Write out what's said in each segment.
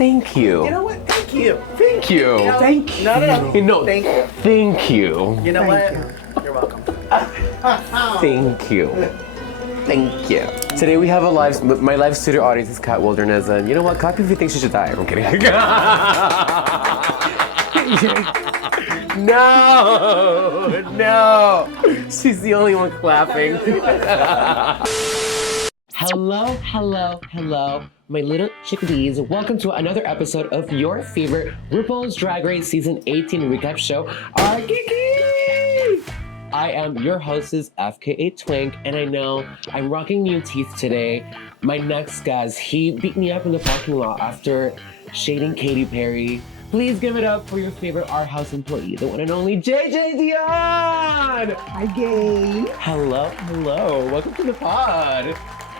Thank you. You know what? Thank you. Thank you. Thank you. No. No, Thank you. Thank you. You know Thank what? You're welcome. Thank you. Thank you. Today we have my live studio audience is Kat Wilderness, and you know what? Clap if you think she should die. I'm kidding. No. She's the only one clapping. Hello, my little chickadees. Welcome to another episode of your favorite RuPaul's Drag Race Season 18 recap show, R Kiki! I am your hostess, FKA Twink, and I know I'm rocking new teeth today. My next guest, he beat me up in the parking lot after shading Katy Perry. Please give it up for your favorite R House employee, the one and only JJ Dion! Hi, gay. Hello. Welcome to the pod.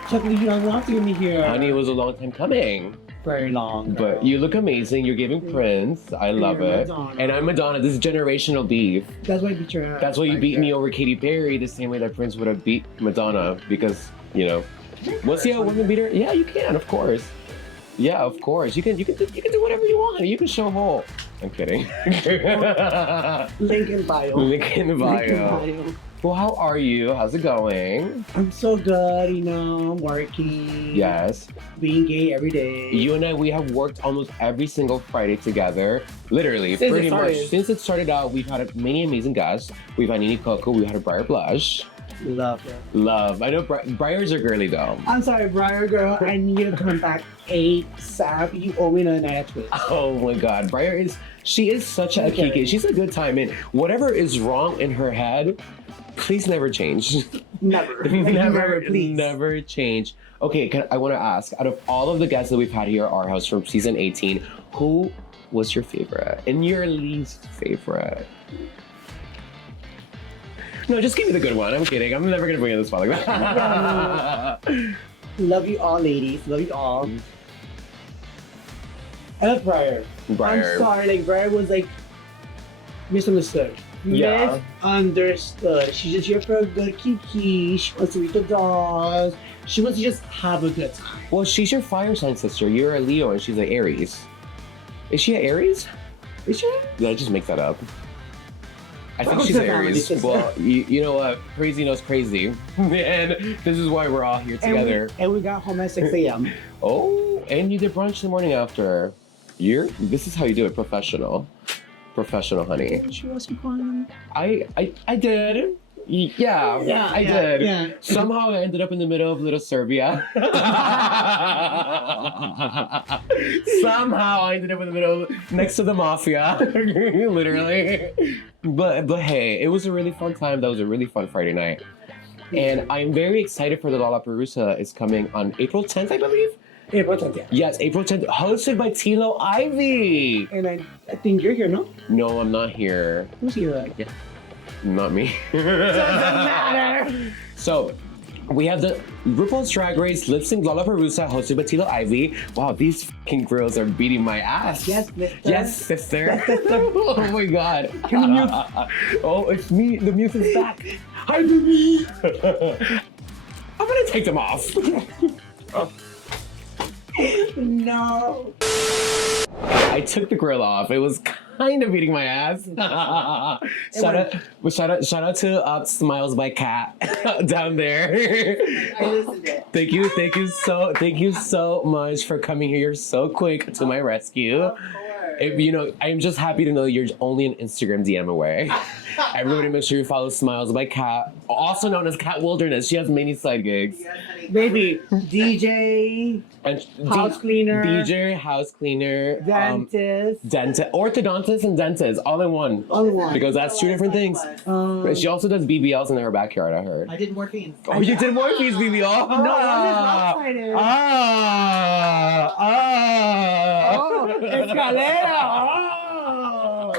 Can't believe you don't want to me here. Honey, it was a long time coming. Very long. But you look amazing. You're giving Prince. I love it. Madonna. And I'm Madonna. This is generational beef. That's why I beat your ass. That's why you beat me over Katy Perry the same way that Prince would have beat Madonna because, you know. We'll see how women beat her. Yeah, you can, of course. Yeah, of course. You can do whatever you want. You can show whole. I'm kidding. Link in bio. Link in the bio. Link in bio. Well, how are you? How's it going? I'm so good, you know, I'm working. Yes. Being gay every day. You and I, we have worked almost every single Friday together. Literally, Since pretty it much. started. Since it started out, we've had many amazing guests. We've had Nini Coco, we had a Briar Blush. Love it. Love. I know Briars are girly though. I'm sorry, Briar girl, I need you to come back ASAP. You owe me another night twist. Oh my God, she is such a Kiki. She's a good time, and whatever is wrong in her head, please never change. Never. Never change. Okay, I want to ask, out of all of the guests that we've had here at our house from season 18, who was your favorite and your least favorite? No, just give me the good one. I'm kidding. I'm never gonna bring in the spot like that. Love you all, ladies. Love you all. I love Briar. Briar. I'm sorry, like Briar was like misunderstood. Yeah. Misunderstood. She's just here for a good kiki. She wants to read the dolls. She wants to just have a good time. Well, she's your fire sign sister. You're a Leo and she's an Aries. Is she an Aries? Is she? Did I just make that up? I think Oh, she's the an Aries. family. Well, you know what? Crazy knows crazy. And this is why we're all here together. And we got home at 6 a.m. Oh, and you did brunch the morning after. This is how you do it, professional. Professional, honey. She wasn't calling. I did. Yeah, I did. Yeah. Somehow I ended up in the middle of Little Serbia. Somehow I ended up in the middle, next to the mafia, literally. But hey, it was a really fun time. That was a really fun Friday night. And I'm very excited for the Lollapalooza. It's coming on April 10th, I believe. April 10th, yeah. Yes, April 10th, hosted by Tilo Ivy. And I think you're here, no? No, I'm not here. Who's here? Yeah. Not me. Doesn't matter. So, we have the RuPaul's Drag Race Lip Sync Lollapalooza hosted by Tilo Ivy. Wow, these fucking girls are beating my ass. Yes, mister. Yes, sister. Yes, sister. Oh my God. Can you mute? Oh, it's me. The music's back. Hi, baby. I'm gonna take them off. No. I took the grill off. It was kind of beating my ass. Shout out to Smiles by Kat down there. I listened to it. Thank you so much for coming here. You're so quick to my rescue. Of course. I'm just happy to know you're only an Instagram DM away. Everybody make sure you follow Smiles by Kat, also known as Kat Wilderness. She has many side gigs. Baby, DJ, And house cleaner, DJ, house cleaner, dentist, orthodontist and dentist, all in one. all in one. Because that's two different things. She also does BBLs in her backyard, I heard. I did morphine. Oh, you did more piece BBL? No, I'm lopsided. Oh, escalera. Oh.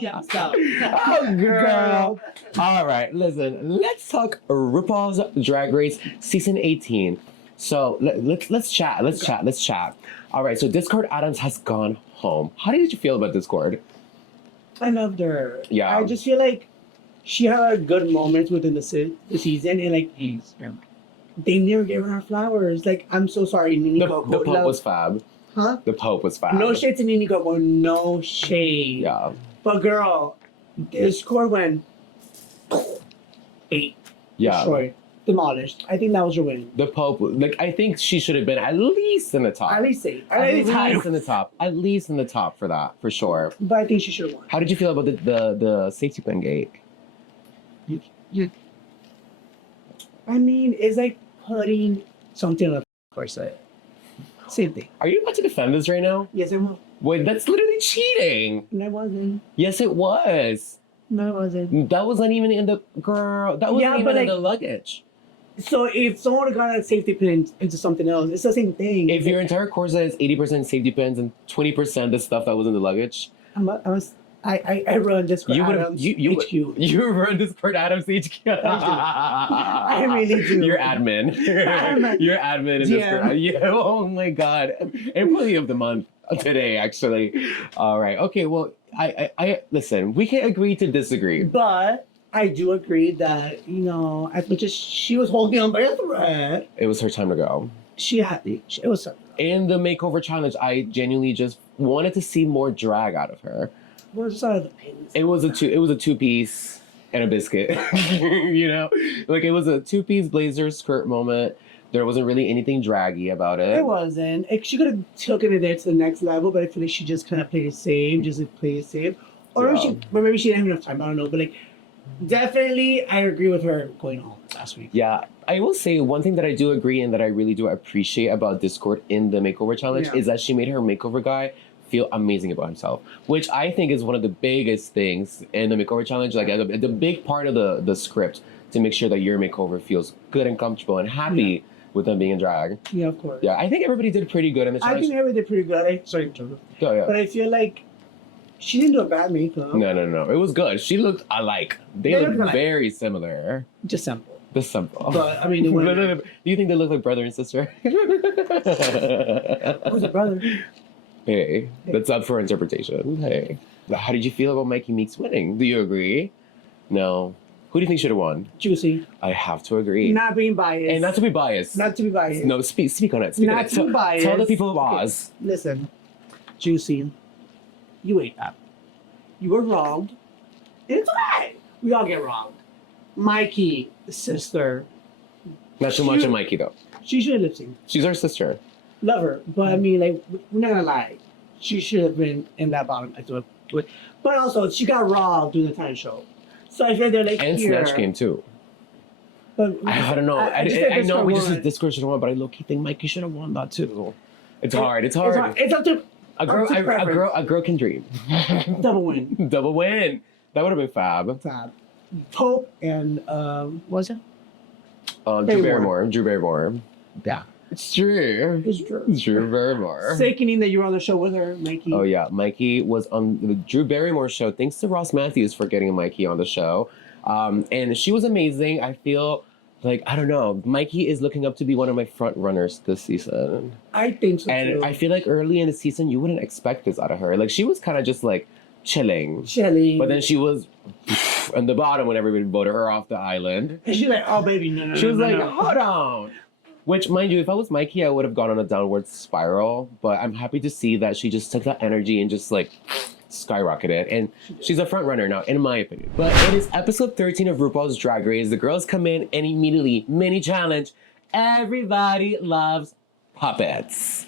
Yeah, stop. Oh, girl. All right, listen. Let's talk RuPaul's Drag Race Season 18. So let's chat. Let's chat. All right. So Discord Adams has gone home. How did you feel about Discord? I loved her. Yeah. I just feel like she had good moments within the season, and like they never gave her flowers. Like, I'm so sorry, Nini The Coco. pump was fab. Huh? The Pope was fab. No shade to Nini Girl, no shade. Yeah. But girl, Discord went 8. Yeah. Destroyed. Demolished. I think that was your win. The Pope, like, I think she should have been at least in the top. At least 8. At least in the top. At least in the top for that, for sure. But I think she should have won. How did you feel about the safety pin gate? I mean, it's like putting something on a corset. Same thing. Are you about to defend this right now? Yes, I was. Wait, that's literally cheating. No, I wasn't. Yes, it was. No, I wasn't. That wasn't even in the girl. That wasn't even in the luggage. So if someone got a safety pin into something else, it's the same thing. If your entire corset is 80% safety pins and 20% the stuff that was in the luggage, I run this for Adams HQ. You run this for Adams HQ. I really do. You're admin. You're admin in this. Yeah. Oh my god. Employee of the month today, actually. All right. Okay. Well, I listen. We can agree to disagree. But I do agree that as much as she was holding on by a thread, it was her time to go. It was something. In the makeover challenge, I genuinely just wanted to see more drag out of her. Well, just out of the pins. It was a 2-piece and a biscuit. Like it was a 2-piece blazer skirt moment. There wasn't really anything draggy about it. It wasn't. She could have taken it there to the next level, but I feel like she just kind of played it safe, Or maybe she didn't have enough time. I don't know, but definitely, I agree with her going home last week. Yeah, I will say one thing that I do agree and that I really do appreciate about Discord in the makeover challenge is that she made her makeover guy feel amazing about himself, which I think is one of the biggest things in the makeover challenge. Like the big part of the script to make sure that your makeover feels good and comfortable and happy with them being in drag. Yeah, of course. Yeah, I think everybody did pretty good in the challenge. I think everybody did pretty good. Sorry, Oh, yeah. But I feel like she didn't do a bad makeup. No. It was good. She looked alike. They looked very similar. Just simple. Just simple. But I mean, it went. Do you think they look like brother and sister? Who's a brother? Hey, that's up for interpretation. Hey. How did you feel about Mikey Meeks winning? Do you agree? No. Who do you think should have won? Juicy. I have to agree. Not being biased. And not to be biased. Not to be biased. No, speak on it. Not to be biased. Tell the people of Oz. Okay. Listen, Juicy, you ate that. You were wronged. It's alright. We all get wronged. Mikey, sister. Not too much on Mikey, though. She should have lip synced. She's our sister. Love her. But I mean, we're not gonna lie. She should have been in that bottom. But also, she got robbed during the talent show. So I feel they're and Snatch Game, too. But I don't know. I know we just said Discord should have won, but I low-key think Mikey should have won that, too. It's hard. It's up to a girl can dream. Double win. Double win. That would have been fab. Pope and what was it? Drew Barrymore. Yeah. It's true. Drew Barrymore. Sickening that you were on the show with her, Mikey. Oh yeah, Mikey was on the Drew Barrymore show. Thanks to Ross Matthews for getting Mikey on the show. And she was amazing. I feel like, I don't know, Mikey is looking up to be one of my front runners this season. I think so and too. I feel like early in the season, you wouldn't expect this out of her. Like she was kind of just like chilling. But then she was on the bottom when everybody voted her off the island. And she's like, oh baby, no. She was like, hold on. Which, mind you, if I was Mikey, I would have gone on a downward spiral. But I'm happy to see that she just took that energy and just like skyrocketed. And she's a front runner now, in my opinion. But it is episode 13 of RuPaul's Drag Race. The girls come in and immediately, mini challenge. Everybody loves puppets.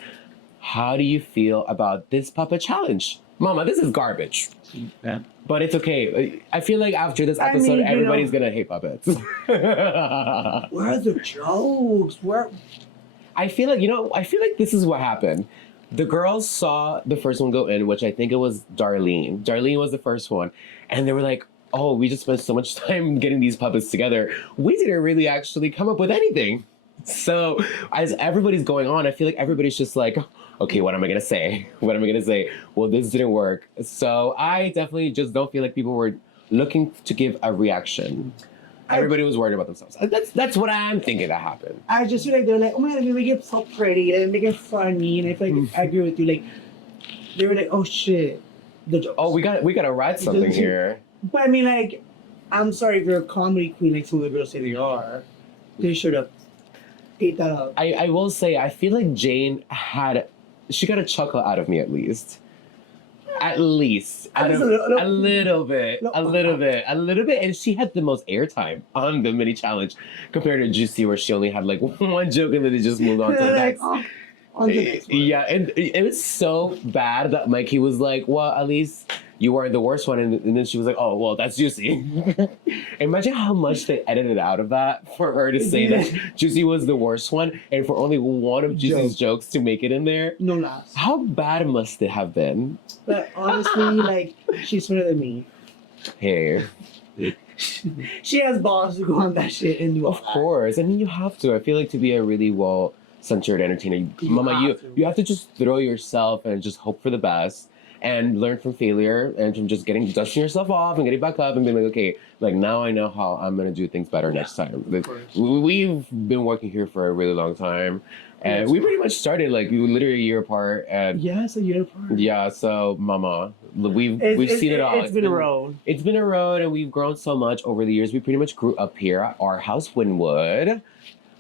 How do you feel about this puppet challenge? Mama, this is garbage. Yeah. But it's okay. I feel like after this episode, everybody's gonna hate puppets. Where are the jokes? I feel like this is what happened. The girls saw the first one go in, which I think it was Darlene. Darlene was the first one. And they were like, oh, we just spent so much time getting these puppets together. We didn't really actually come up with anything. So as everybody's going on, I feel like everybody's just like, okay, what am I gonna say? What am I gonna say? Well, this didn't work. So I definitely just don't feel like people were looking to give a reaction. Everybody was worried about themselves. That's what I'm thinking that happened. I just feel like they're like, oh my god, they make it so pretty and make it funny, and I feel like I agree with you. Like they were like, oh shit, the jokes. Oh, we gotta write something here. But I mean, like, I'm sorry if you're a comedy queen, like some of the girls say they are. They should have ate that up. I will say, I feel like Jane had she got a chuckle out of me at least. At least. At least A little bit. A little bit. And she had the most airtime on the mini challenge compared to Juicy, where she only had like one joke and then it just moved on to the next. On the next one. Yeah, and it was so bad that Mikey was like, well, at least you weren't the worst one. And then she was like, oh, well, that's Juicy. Imagine how much they edited out of that for her to say that Juicy was the worst one and for only one of Juicy's jokes to make it in there. No laughs. How bad must it have been? But honestly, like, she's smarter than me. Hey. She has balls to go on that shit and do all Of course. I mean, you have to. I feel like to be a really well-centered entertainer, Mama, you have to just throw yourself and just hope for the best and learn from failure and from just dusting yourself off and getting back up and being like, okay, like now I know how I'm going to do things better next time. Like, we've been working here for a really long time. And we pretty much started like literally a year apart. And yes, a year apart. yeah, so Mama, we've seen it all. It's been a road. It's been a road, and we've grown so much over the years. We pretty much grew up here at R House Wynwood.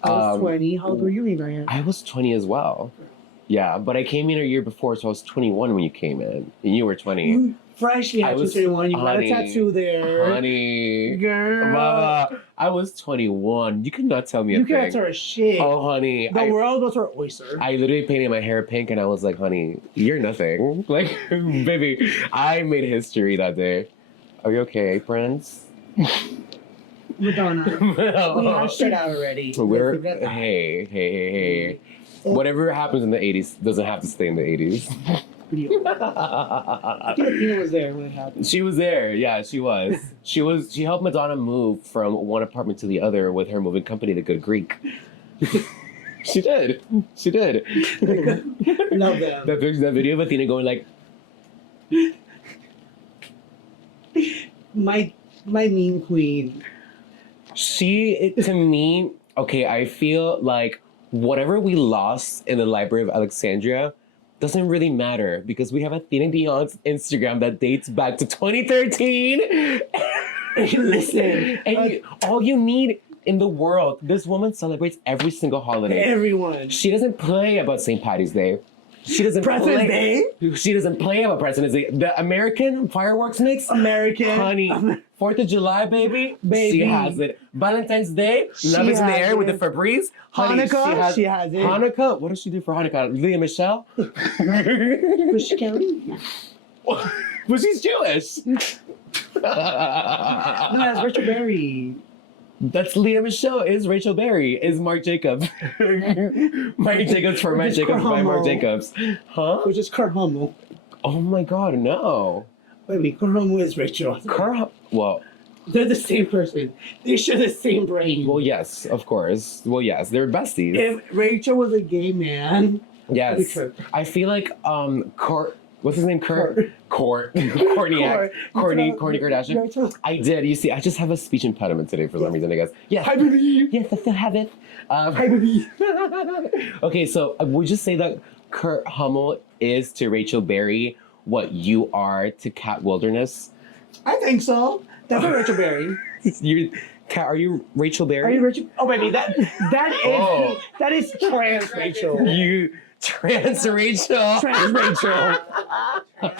I was 20. How old were you, Ryan? I was 20 as well. Yeah, but I came in a year before, so I was 21 when you came in, and you were 20. Fresh, you had 21. You got a tattoo there. Honey. Girl. Mama, I was 21. You could not tell me a You thing. can't tell her shit. Oh, honey. The world was her oyster. I literally painted my hair pink, and I was like, honey, you're nothing. Like, baby, I made history that day. Are you okay, Prince? Madonna. We hashed it out already. Hey. Whatever happens in the 80s doesn't have to stay in the 80s. Filipina was there when it happened. She was there. Yeah, she was. She helped Madonna move from one apartment to the other with her moving company, The Good Greek. She did. Love them. That video of Athena going like, my meme queen. to me, okay, I feel like whatever we lost in the Library of Alexandria doesn't really matter because we have Athena Dion's Instagram that dates back to 2013. Listen, and all you need in the world, this woman celebrates every single holiday. Everyone. She doesn't play about St. Patty's Day. She doesn't President's Day? She doesn't play about President's Day. The American fireworks mix? American. Honey, 4th of July, baby. She has it. Valentine's Day, Love is there with the Febreze. Honey, Hanukkah, she has it. Hanukkah? What does she do for Hanukkah? Leah Michelle? Was she Kelly? Well, she's Jewish. No, that's Rachel Berry. That's Leah Michelle. Is Rachel Berry. Is Marc Jacobs. Marc Jacobs for Marc Jacobs by Marc Jacobs. Huh? Which is Kurt Hummel. Oh my god, no. Wait, Kurt Hummel is Rachel. Well, they're the same person. They share the same brain. well, yes, of course. Well, yes, they're besties. If Rachel was a gay man, Yes. I feel like what's his name? Courtney Kardashian. Rachel. I did. You see, I just have a speech impediment today for some reason, I guess. Yes. Hi, baby. Yes, I still have it. Hi, baby. Okay, so would you say that Kurt Hummel is to Rachel Berry what you are to Cat Wilderness? I think so. That's a Rachel Berry. Are you Rachel Berry? Are you Rachel? Oh, baby, that is trans Rachel. You trans Rachel. Trans Rachel. But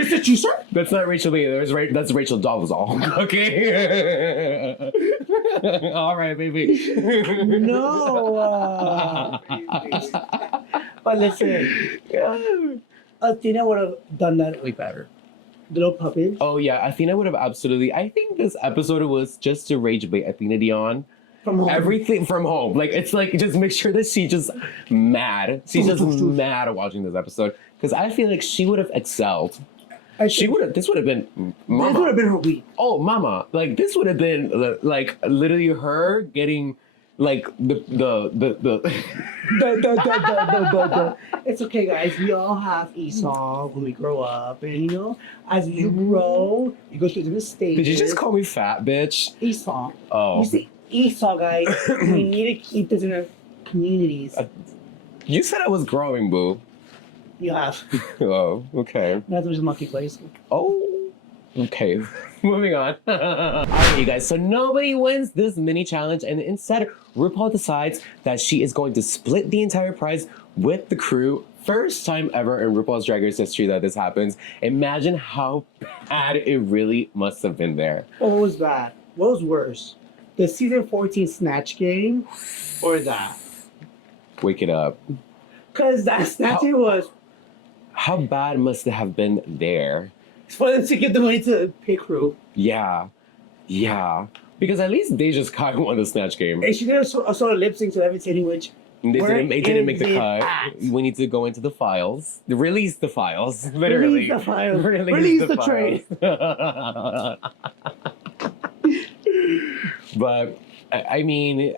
it's a t-shirt. That's not Rachel Lee. That's Rachel Dolezal. Okay. All right, baby. No. But listen, Athena would have done that way better. The little puppet. Oh yeah, Athena would have absolutely. I think this episode was just to rage bait Athena Dion. From home. Everything from home. Like it's like just make sure that she's just mad. She's just mad watching this episode because I feel like she would have excelled. She would have. This would have been. Mama. This would have been her week. Oh, Mama! Like this would have been like literally her getting like the. It's okay, guys. We all have Esau when we grow up, and as you grow, you go through the mistakes. Did you just call me fat, bitch? Esau? Oh. You see, Esau, guys. We need to keep this in our communities. You said I was growing, boo. You have. Oh, okay. That was a monkey place. Oh, okay. Moving on. All right, you guys. So nobody wins this mini challenge, and instead, RuPaul decides that she is going to split the entire prize with the crew. First time ever in RuPaul's Drag Race history that this happens. Imagine how bad it really must have been there. What was bad? What was worse? The season 14 Snatch Game or that? Wake it up. Because that Snatch Game was How bad must it have been there? for them to get the money to pay crew. Yeah. Yeah. Because at least they just kind of won the Snatch Game. And she did a sort of lip sync to Levitating, which They didn't make the is cut. it at? We need to go into the files. Release the files. Literally. Release the files. Release Release the files. But I mean,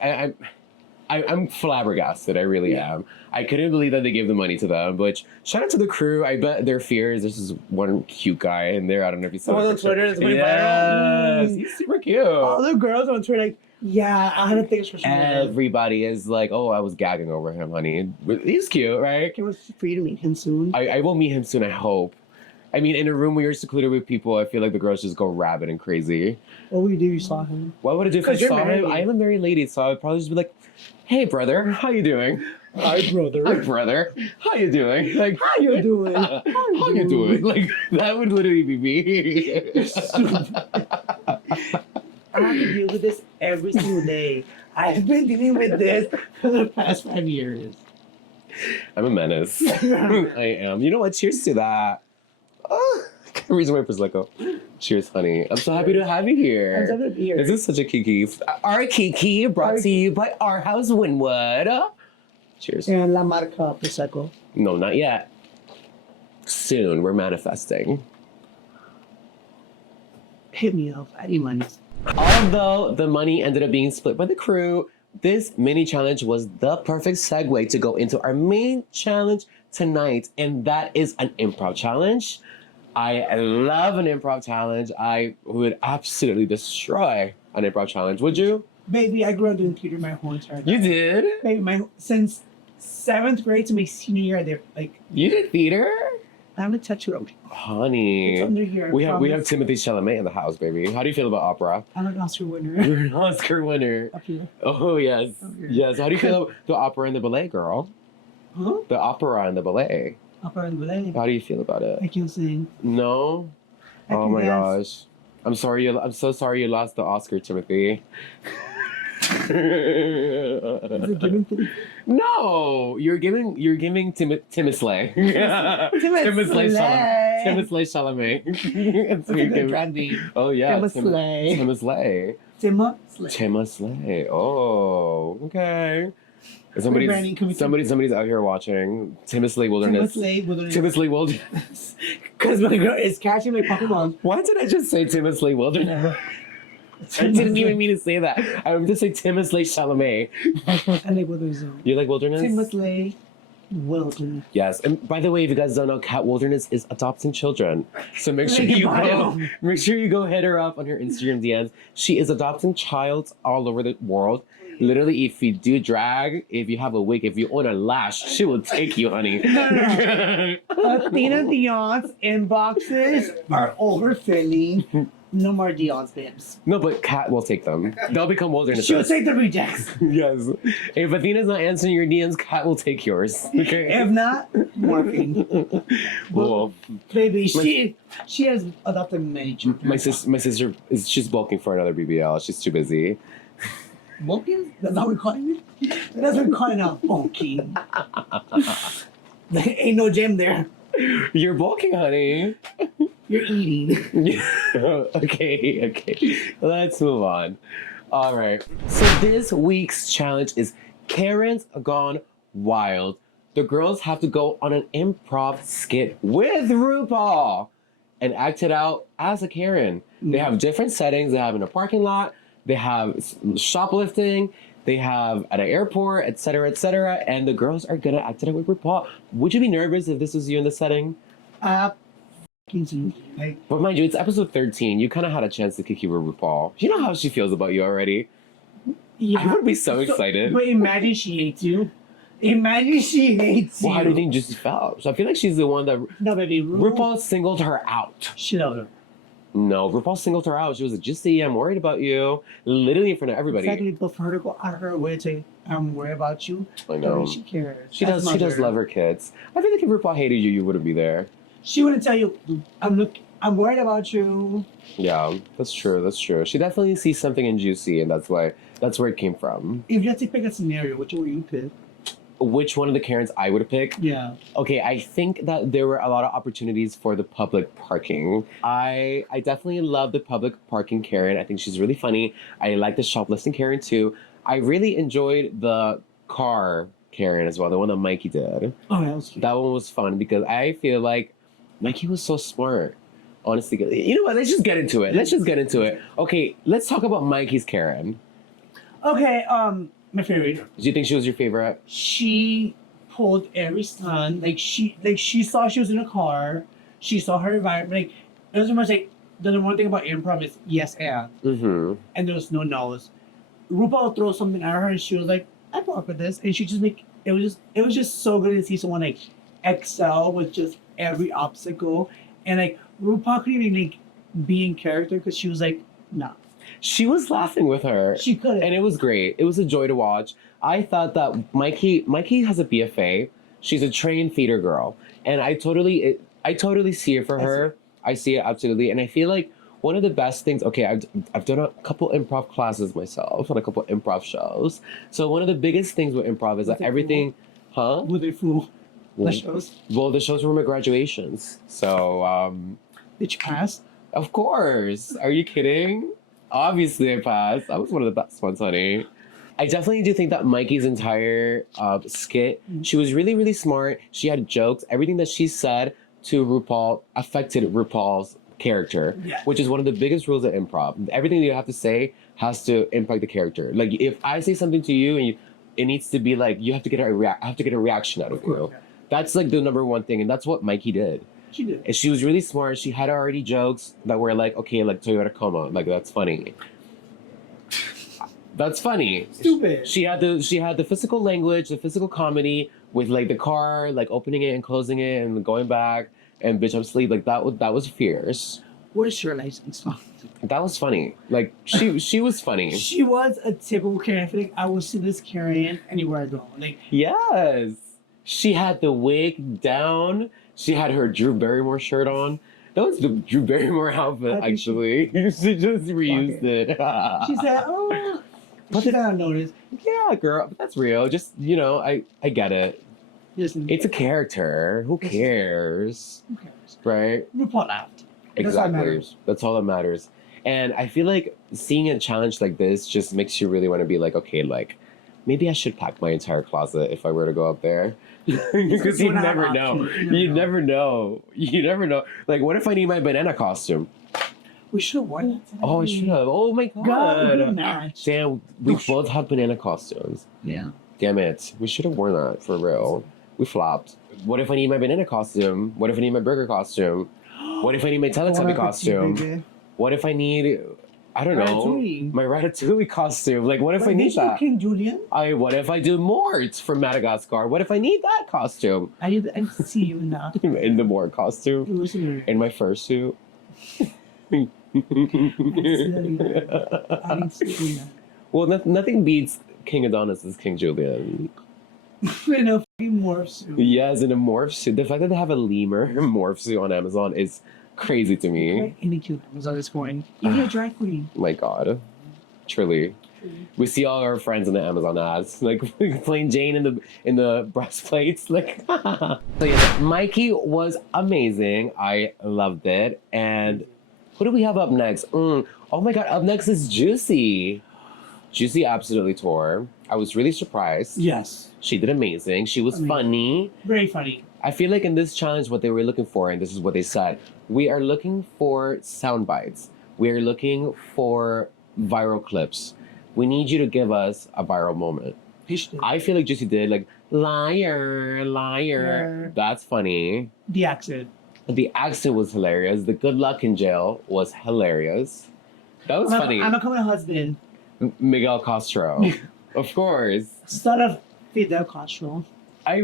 I'm flabbergasted. I really am. I couldn't believe that they gave the money to them. But shout out to the crew. I bet their fears. There's this one cute guy in there. I don't know if you saw. Oh, the on picture. Twitter, it's pretty Yes, viral. he's super cute. All the girls on Twitter like, yeah, I had a thing for sure. Everybody is like, oh, I was gagging over him, honey. He's cute, right? It was for you to meet him soon. I will meet him soon, I hope. I mean, in a room where you're secluded with people, I feel like the girls just go rabid and crazy. What would you do if you saw him? What would I do if I 'Cause you're saw him? married. I am a married lady, so I'd probably just be like, hey, brother, how you doing? Hi, brother. Hi, brother, how you doing? Like, How you doing? how you doing? Like, that would literally be me. I have to deal with this every single day. I have been dealing with this for the past 5 years. I'm a menace. I am. You know what? Cheers to that. Oh, I can't reason why Prosecco. Cheers, honey. I'm so happy to have you here. I'm so happy to be here. This is such a Kiki. R Kiki, brought to you by R House Wynwood. Cheers. And La Marca Prosecco. No, not yet. Soon. We're manifesting. Hit me up. I need money. Although the money ended up being split by the crew, this mini challenge was the perfect segue to go into our main challenge tonight, and that is an improv challenge. I love an improv challenge. I would absolutely destroy an improv challenge. Would you? Baby, I grew up doing theater my whole entire life. You did? Baby, since 7th grade to my senior year, they're like, You did theater? I have a tattoo. Honey. It's under here. I We have promise. Timothy Chalamet in the house, baby. How do you feel about opera? I'm an Oscar winner. You're an Oscar winner. Up here. Oh yes. Okay. Yes. How do you feel about the opera and the ballet, girl? Huh? The opera and the ballet. Upper and ballet. How do you feel about it? I can't sing. No? I Oh can my dance. gosh. I'm so sorry you lost the Oscar, Timothy. Is it given to me? No, you're giving Timosley. Timosley. Timosley Chalamet. That's a good drag name. Oh yeah, Timosley. Timosley. Timosley. Timosley. Oh, okay. Somebody's Rebranding, can we- somebody's out here watching Timosley Wilderness. Timosley Wilderness. Because my girl is catching my Pokemon. Why did I just say Timosley Wilderness? I didn't even mean to say that. I meant to say Timosley Chalamet. I like Wilderness. You like Wilderness? Timosley Wilderness. Yes, and by the way, if you guys don't know, Cat Wilderness is adopting children. So make sure you go hit her up on her Instagram DMs. She is adopting childs all over the world. Literally, if you do drag, if you have a wig, if you own a lash, she will take you, honey. Athena Dion's inboxes are overfilling. No more Dion's bibs. No, but Cat will take them. They'll become Wilderness. She'll take the rejects. Yes. If Athena's not answering your DMs, Cat will take yours. Okay. If not, morphine. Well, Baby, she has adopted many children. my sister is she's bulking for another BBL. She's too busy. Bulking? That's not what we're calling it? That's what we're calling out bulking. There ain't no gym there. You're bulking, honey. You're eating. Okay. Let's move on. All right. So this week's challenge is Karen's Gone Wild. The girls have to go on an improv skit with RuPaul and act it out as a Karen. They have different settings. They have in a parking lot. They have shoplifting. They have at an airport, etc., etc. And the girls are gonna act it out with RuPaul. Would you be nervous if this was you in the setting? Like, But mind you, it's episode 13. You kind of had a chance to Kiki with RuPaul. You know how she feels about you already. yeah. I would be so excited. But imagine she hates you. Imagine she hates you. Well, how do you think Juicy felt? So I feel like she's the one that No, baby. RuPaul singled her out. She loved her. No, RuPaul singled her out. She was like, Juicy, I'm worried about you. Literally in front of everybody. Exactly, but for her to go out of her way to say, I'm worried about you. I know. She cares. She does love her kids. I feel like if RuPaul hated you, you wouldn't be there. She wouldn't tell you, I'm worried about you. Yeah, that's true. She definitely sees something in Juicy, and that's where it came from. If you had to pick a scenario, which one would you pick? Which one of the Karens I would pick? Yeah. Okay, I think that there were a lot of opportunities for the public parking. I definitely love the public parking Karen. I think she's really funny. I like the shoplifting Karen too. I really enjoyed the car Karen as well, the one that Mikey did. Oh, that was cute. That one was fun because I feel like Mikey was so smart. Honestly, you know what? Let's just get into it. Okay, let's talk about Mikey's Karen. Okay, my favorite. Do you think she was your favorite? She pulled every stunt. She saw she was in a car. She saw her environment. Like, it was almost like the one thing about improv is yes and. Mm-hmm. And there was no no's. RuPaul throw something at her and she was like, I fuck with this. And she just like it was just so good to see someone like excel with just every obstacle. And like RuPaul couldn't even like be in character because she was like, nah. She was laughing with her. She could. And it was great. It was a joy to watch. I thought that Mikey has a BFA. She's a trained theater girl. And I totally see it for her. I see it absolutely. And I feel like one of the best things, okay, I've done a couple improv classes myself and a couple improv shows. So one of the biggest things with improv is that everything, huh? Were they full? The shows? Well, the shows were my graduations. So, Did you pass? of course. Are you kidding? Obviously I passed. That was one of the best ones, honey. I definitely do think that Mikey's entire skit, she was really, really smart. She had jokes. Everything that she said to RuPaul affected RuPaul's character, which is one of the biggest rules of improv. Everything that you have to say has to impact the character. Like if I say something to you and it needs to be like, I have to get a reaction out of you. That's like the number one thing. And that's what Mikey did. She did. And she was really smart. She had already jokes that were like, okay, like Toyota Coma, like that's funny. That's funny. Stupid. She had the physical language, the physical comedy with like the car, like opening it and closing it and going back and bitch I'm asleep. Like that was fierce. Where's your license? That was funny. Like she was funny. She was a typical Karen. I feel like I will see this Karen anywhere I go. Like yes. She had the wig down. She had her Drew Barrymore shirt on. That was the Drew Barrymore outfit, actually. She just reused it. She said, oh. But she got noticed. Yeah, girl, but that's real. Just, I get it. Listen, it's a character. Who cares? Who cares? Right? RuPaul laughed. Exactly. That's all that matters. And I feel like seeing a challenge like this just makes you really want to be like, okay, like, maybe I should pack my entire closet if I were to go up there. Because you never know. You never know. You never know. Like, what if I need my banana costume? We should have worn that. Oh, I should have. Oh my god. Good match. Damn, we both had banana costumes. Yeah. Damn it. We should have worn that for real. We flopped. What if I need my banana costume? What if I need my burger costume? What if I need my Teletubby costume? What if I need, I don't know, my Ratatouille costume? Like, what if I need that? King Julian? What if I do Mort from Madagascar? What if I need that costume? I see you now. In the Mort costume? In my fursuit? Well, nothing beats King Adonis as King Julian. In a fucking morph suit. Yes, in a morph suit. The fact that they have a lemur morph suit on Amazon is crazy to me. Any cute Amazon is going. Even a drag queen. My God. Truly. We see all our friends in the Amazon ads, like playing Jane in the breastplates. Like, so yeah, Mikey was amazing. I loved it. And who do we have up next? Oh my God, up next is Juicy. Juicy absolutely tore. I was really surprised. Yes. She did amazing. She was funny. Very funny. I feel like in this challenge, what they were looking for, and this is what they said, we are looking for sound bites. We are looking for viral clips. We need you to give us a viral moment. I feel like Juicy did, like, liar, liar. Yeah. That's funny. The accent. The accent was hilarious. The good luck in jail was hilarious. That was funny. I'm a coming husband. Miguel Castro. Of course. Son of Fidel Castro. I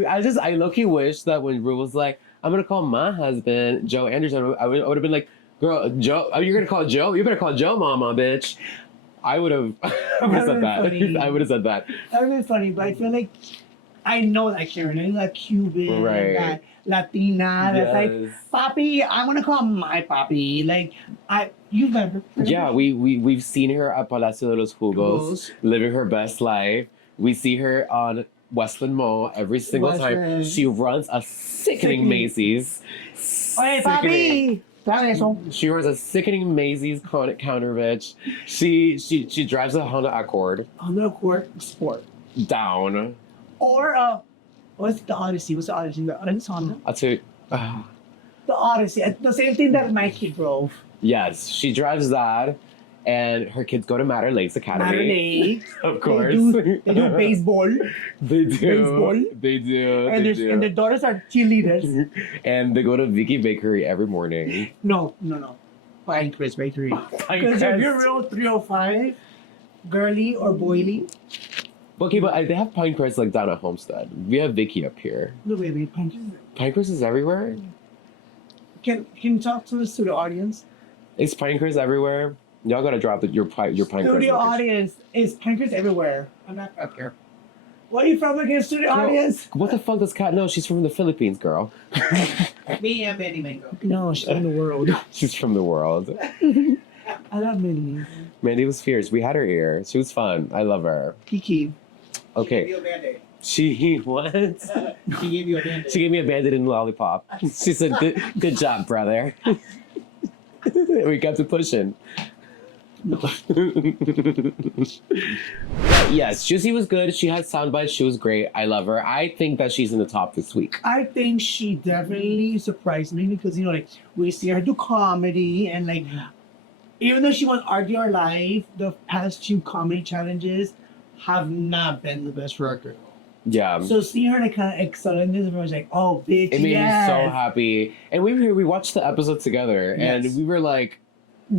low-key wish that when Ru was like, I'm gonna call my husband Joe Anderson, I would have been like, Girl, Joe, oh, you're gonna call Joe? You better call Joe Mama, bitch. I would have said that. Funny. I would have said that. That would be funny, but I feel like I know that Karen, I know that Cuban, Right. that Latina, that's like, Yes. Papi, I want to call my papi. Like, you've ever. Yeah, we've seen her at Palacio de los Jugos, living her best life. We see her on Westland Mall every single time. Westland. She runs a sickening Macy's. Oye, Sickening. papi! Dale eso. She runs a sickening Macy's counter, bitch. She drives a Honda Accord Honda Accord Sport. down. Or, what's the Odyssey? What's the Odyssey? The Odyssey Honda? I'll tell you. The Odyssey. The same thing that my kid drove. Yes, she drives that, and her kids go to Matter Lakes Academy. Saturday. Of course. They do baseball. They do. Baseball. They do. And, They do. and their daughters are cheerleaders. And they go to Vicky Bakery every morning. No. Pinecrest Bakery. Because if you're real 305, girly or boily, Okay, but they have Pinecrest like down at Homestead. We have Vicky up here. no baby, Pinecrest. Pinecrest is everywhere? Can you talk to us to the audience? Is Pinecrest everywhere? Y'all gotta drop your Pinecrest. Studio location. audience is Pinecrest everywhere. I'm not up here. Where are you from again, studio Girl, audience? what the fuck does Kat know? She's from the Philippines, girl. Me and Mandy Mango. No, she's from the world. She's from the world. I love Mandy. Mandy was fierce. We had her here. She was fun. I love her. Kiki. Okay. a band-aid. She what? She gave you a band-aid. She gave me a bandit and lollipop. She said, "Good job, brother." We kept it pushing. Yes, Juicy was good. She had sound bites. She was great. I love her. I think that she's in the top this week. I think she definitely surprised me because, you know, like, we see her do comedy and, like, even though she won Argue Our Life, the past two comedy challenges have not been the best for her girl. Yeah. So seeing her, like, kind of excel in this, I was like, oh, bitch, It made yes. me so happy. And we watched the episode together, Yes. and we were like,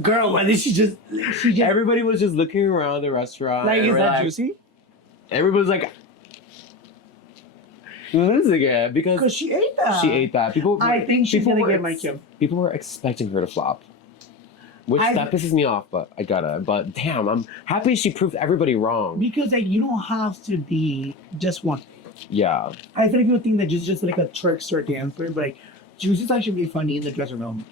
Girl, and then she just everybody was just looking around the restaurant. like, and is we're that like- juicy? Everybody's like, what is it again? Because Because she ate that. she ate that. People. I think she's people gonna were get my Kim. People were expecting her to flop. Which that pisses me off, but I gotta. But damn, I'm happy she proved everybody wrong. Because, like, you don't have to be just one. Yeah. I think people think that Juicy's just like a trickster dancer, but, like, Juicy's actually really funny in the dressing room.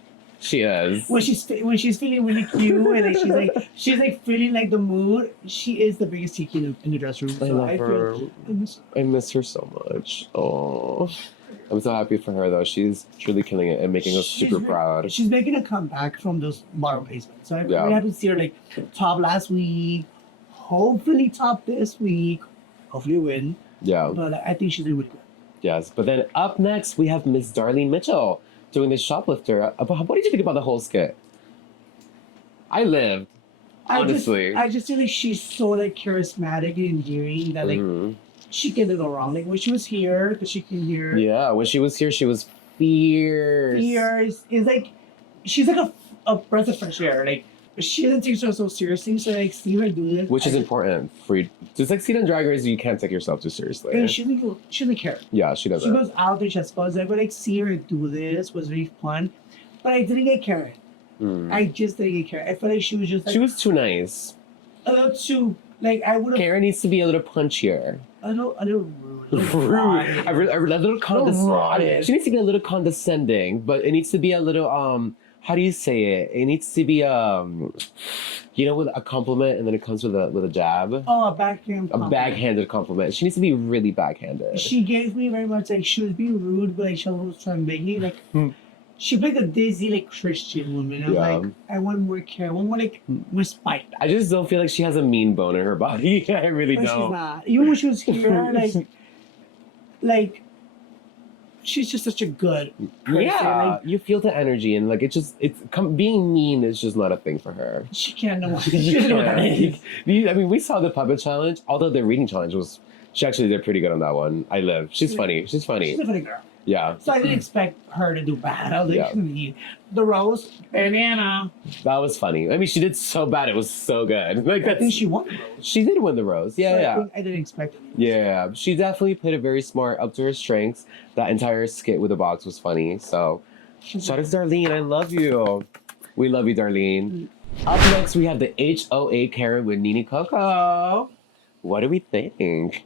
She is. When she's feeling really cute and, like, she's like feeling like the mood, she is the biggest tiki in the dressing room. I So love her. I miss her so much. Oh, I'm so happy for her though. She's truly killing it and making us super proud. She's making a comeback from those bottom placements. So I'm Yeah. really happy to see her like top last week, hopefully top this week, hopefully win. Yeah. But I think she's doing really good. Yes. But then up next we have Miss Darlene Mitchell doing the shoplifter. What did you think about the whole skit? I lived. Honestly. I just feel like she's so like charismatic and endearing that like Mhm. she can go wrong. Like when she was here, because she can hear. Yeah. When she was here, she was fierce. Fears is like she's like a breath of fresh air. Like she doesn't take herself so seriously. So like see her do this, Which is important for you. Just like seeing on Drag Race, you can't take yourself too seriously. And she doesn't care. Yeah, she She doesn't. goes out there, she has fun. But like see her do this was really fun. But I didn't get Karen. Mm. I just didn't get Karen. I felt like she was just like She was too nice. a little too like I would have Karen needs to be a little punchier. a little rude. A little Rude. fraud. A little condescending. rotted. She needs to be a little condescending, but it needs to be a little how do you say it? It needs to be you know, with a compliment and then it comes with a jab. Oh, a backhand. A compliment. backhanded compliment. She needs to be really backhanded. She gave me very much like she was being rude, but like she was trying to make me like. She played a dizzy like Christian woman. I'm Yeah. like, I want more care. I want more like respite. I just don't feel like she has a mean bone in her body. I really But she's don't. not. Even when she was here, like she's just such a good person. Yeah, Like, you feel the energy and like being mean is just not a thing for her. she can't know what She she doesn't know what that can't. is. I mean, we saw the puppet challenge. Although the reading challenge she actually did pretty good on that one. I live. She's funny. She's funny. She's a funny girl. Yeah, So I didn't expect her to do bad. I was like, Yeah. the rose, banana. that was funny. I mean, she did so bad. It was so good. Like I think that's she won the rose. she did win the rose. Yeah, So yeah. I didn't expect it. Yeah, she definitely played it very smart, up to her strengths. That entire skit with the box was funny. So, shout out to Darlene. I love you. We love you, Darlene. Up next, we have the HOA Karen with Nini Coco. What do we think?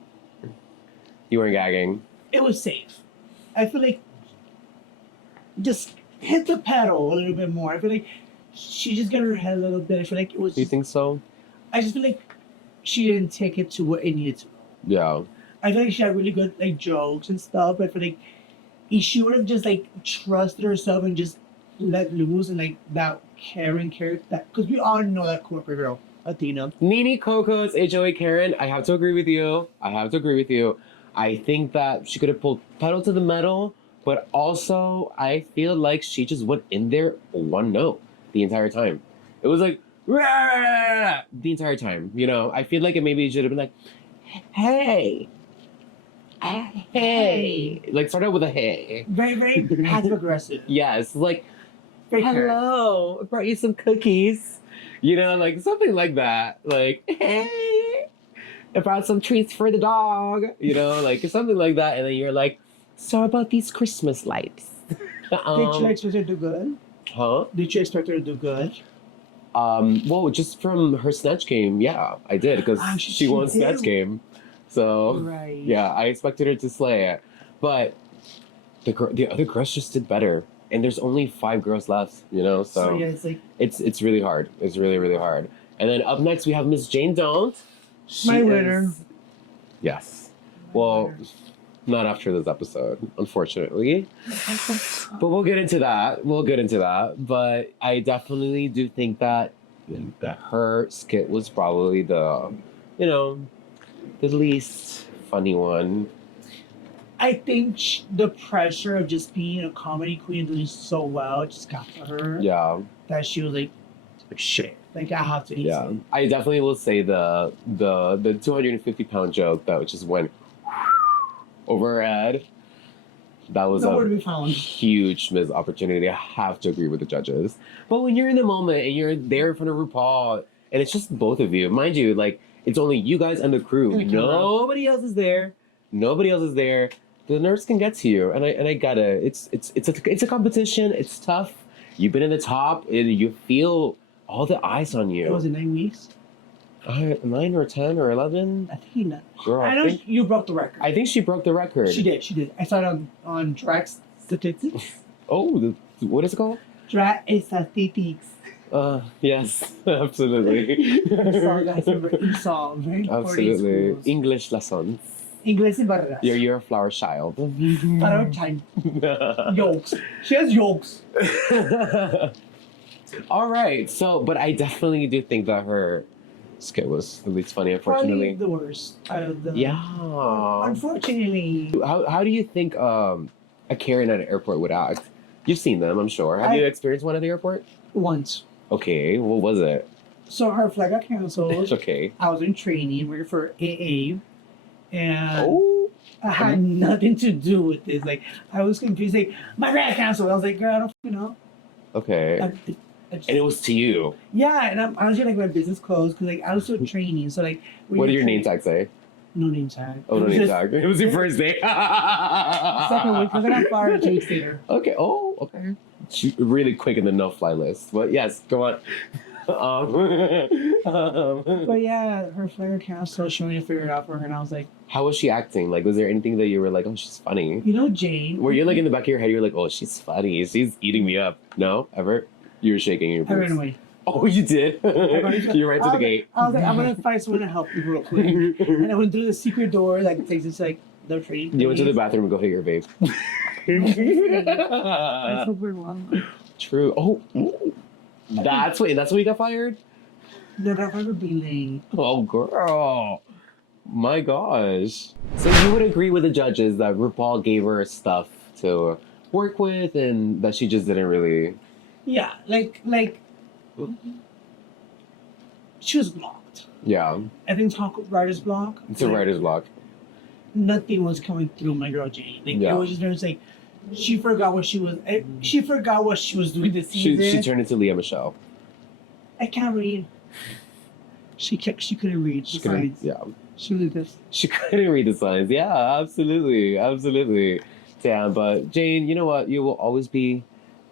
You weren't gagging. It was safe. I feel like just hit the pedal a little bit more. I feel like she just got her head a little bit. I feel like it was. Do you think so? I just feel like she didn't take it to what it needed to. Yeah. I feel like she had really good like jokes and stuff. But I feel like if she would have just like trusted herself and just let loose and like that Karen character, that because we all know that corporate girl, Athena. Nini Coco's HOA Karen, I have to agree with you. I think that she could have pulled pedal to the metal, but also I feel like she just went in there one note the entire time. It was like, "Rah!" The entire time, you know? I feel like it maybe should have been like, hey. Hey. Like, start out with a hey. Very, very passive aggressive. Yes, like, Very Karen. hello, I brought you some cookies. You know, like something like that. Like, hey, I brought some treats for the dog. You know, like something like that. And then you're like, so about these Christmas lights. Did you expect her to do good? Huh? Did you expect her to do good? Well, just from her Snatch game, yeah, I did because she won did. Snatch game. So, Right. yeah, I expected her to slay it. But the other girls just did better. And there's only 5 girls left, you know? So yeah, it's like it's really hard. It's really, really hard. And then up next we have Miss Jane Don't. My winner. Yes. Well, not after this episode, unfortunately. But we'll get into that. But I definitely do think that her skit was probably the least funny one. I think the pressure of just being a comedy queen doing so well just got to her. Yeah. That she was like shit. Like I have to eat. Yeah. Some. I definitely will say the 250-pound joke that just went over her head. That was Nowhere to a be found. huge missed opportunity. I have to agree with the judges. But when you're in the moment and you're there in front of RuPaul and it's just both of you, mind you, like it's only you guys and the crew. And the camera. Nobody else is there. The nerves can get to you, and I get it. It's a competition. It's tough. You've been in the top, and you feel all the eyes on you. Was it 9 weeks? 9 or 10 or 11. I think not. Girl, I know you broke the record. I think she broke the record. She did. I saw it on Drag Statistics. Oh, what is it called? Drag Statistics. Yes, absolutely. Sorry guys, remember Esau. Very important Absolutely. schools. English lessons. English and barras. You're a flower child. Para time. Yolks. She has yolks. All right. So, but I definitely do think that her skit was the least funny, Probably unfortunately. the worst out of the. Yeah. Unfortunately. How do you think a Karen at an airport would act? You've seen them, I'm sure. Have you experienced one at the airport? Once. Okay. What was it? So her flight got canceled. Okay. I was in training, working for AA. And Oh. I had nothing to do with this. Like, I was confused. Like, my flight got canceled. I was like, girl, I don't fucking know. Okay. I just, And it was to you. yeah, and I'm honestly like my business closed because like I was still training. So like, What did your name tag say? No name tag. Oh, no It was name just tag. It was your first day. Second week, because I got fired 2 weeks later. Okay. Oh, okay. Really quick in the no-fly list. But yes, go on. But yeah, her flight got canceled. She wanted to figure it out for her, and I was like, How was she acting? Like, was there anything that you were like, oh, she's funny? you know, Jane. Were you like in the back of your head, you're like, oh, she's funny. She's eating me up. No? Ever? You were shaking your I ran boots. away. Oh, you did? You ran to the gate. I was like, I'm gonna find someone to help me real quick. And I went through the secret door that takes us like the training. You went to the bathroom and go hit your vape. That's a weird one. True. Oh, that's what you got fired? That I've ever been late. Oh, girl. My gosh. So you would agree with the judges that RuPaul gave her stuff to work with and that she just didn't really... Yeah, like she was blocked. Yeah. I think talk writer's block. It's a writer's block. Nothing was coming through my girl Jane. Like Yeah. it was just very like she forgot what she was. She forgot what she was doing this season. She turned into Leah Michelle. I can't read. She couldn't read the signs. Yeah. She was like this. She couldn't read the signs. Yeah, absolutely. Absolutely. Damn, but Jane, you know what? You will always be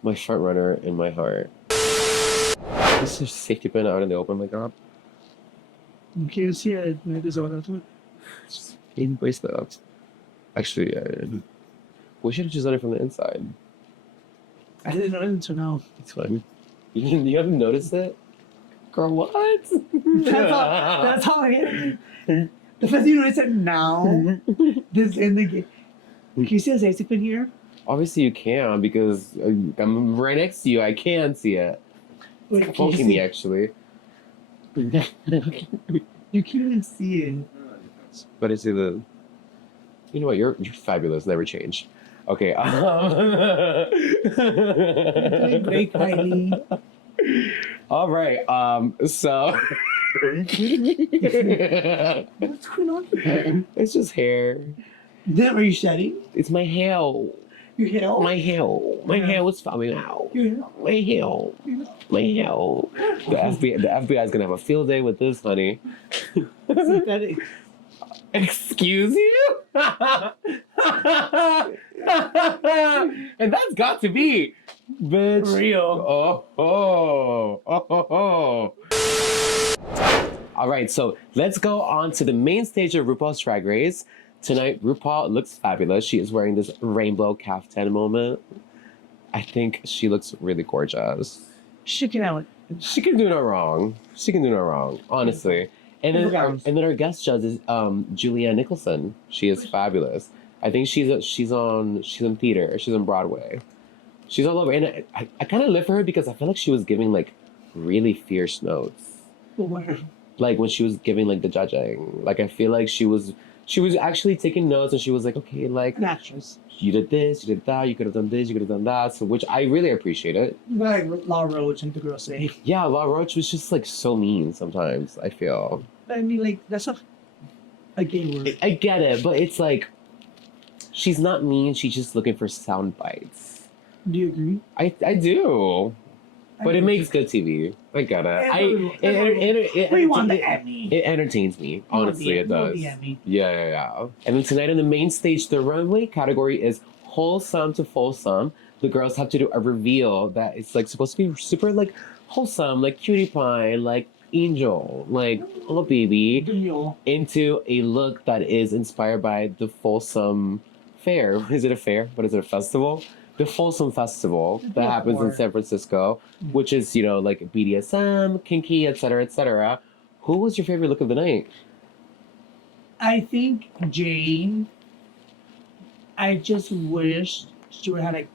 my front runner in my heart. This is safety pin out in the open, my god. You can't see it. There's all that. Hidden bracelet. Actually, we should have just done it from the inside. I didn't know until now. It's fine. You haven't noticed it? Girl, what? That's how I hit it. The first thing you notice it now. This in the game. Can you see the safety pin here? Obviously you can because I'm right next to you. I can see it. Wait, It's can you poking me see? actually. You can't even see it. But it's the. You know what? You're fabulous. Never change. Okay. Doing great, Kylie. All right. So. What's going on here? It's just hair. Then are you shedding? It's my hair. Your hair? My hair. My hair was falling out. Your hair? My hair. My hair. The FBI is gonna have a field day with this, honey. Synthetic. Excuse you? And that's got to be, bitch. Real. Oh. All right, so let's go on to the main stage of RuPaul's Drag Race. Tonight, RuPaul looks fabulous. She is wearing this rainbow caftan moment. I think she looks really gorgeous. She can do no wrong. She can do no wrong, honestly. And then our guest judge is Julianne Nicholson. She is fabulous. I think she's in theater. She's on Broadway. She's all over. And I kind of live for her because I feel like she was giving like really fierce notes. Like when she was giving like the judging. Like I feel like she was actually taking notes and she was like, okay, like Naturals. You did this, you did that, you could have done this, you could have done that. So which I really appreciate it. Like Law Roach and the girl say. Yeah, La Roach was just like so mean sometimes, I feel. I mean, like, that's not a gay word. I get it, but it's like she's not mean, she's just looking for sound bites. Do you agree? I do. But it makes good TV. I get it. We want the Emmy. It entertains me. Honestly, it does. The Emmy. Yeah. And then tonight on the main stage, the runway category is wholesome to fulsome. The girls have to do a reveal that it's like supposed to be super like wholesome, like cutie pie, like angel, like oh baby, into a look that is inspired by the Folsom Fair. Is it a fair? What is it? A festival? The Folsom Festival that happens in San Francisco, which is, you know, like BDSM, kinky, etc., etc. Who was your favorite look of the night? I think Jane. I just wish she would have like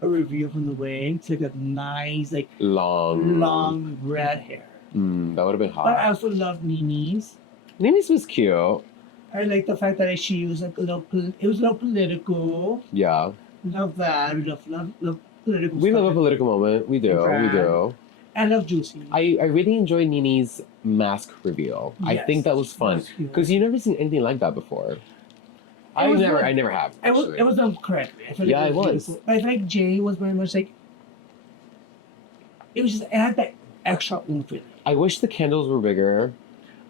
a reveal from the wing to get nice, like long red hair. That would have been hot. But I also love Nini's. Nini's was cute. I like the fact that she used like a little. It was a little political. Yeah. Love that. Love political. We stuff. love a political moment. We do. Okay. We do. I love Juicy. I really enjoyed Nini's mask reveal. Yes. I think that was fun because you've never seen anything like that before. I never have. It was done correctly. Yeah, it was. I feel like Jay was very much like. It was just it had that extra oomph in it. I wish the candles were bigger.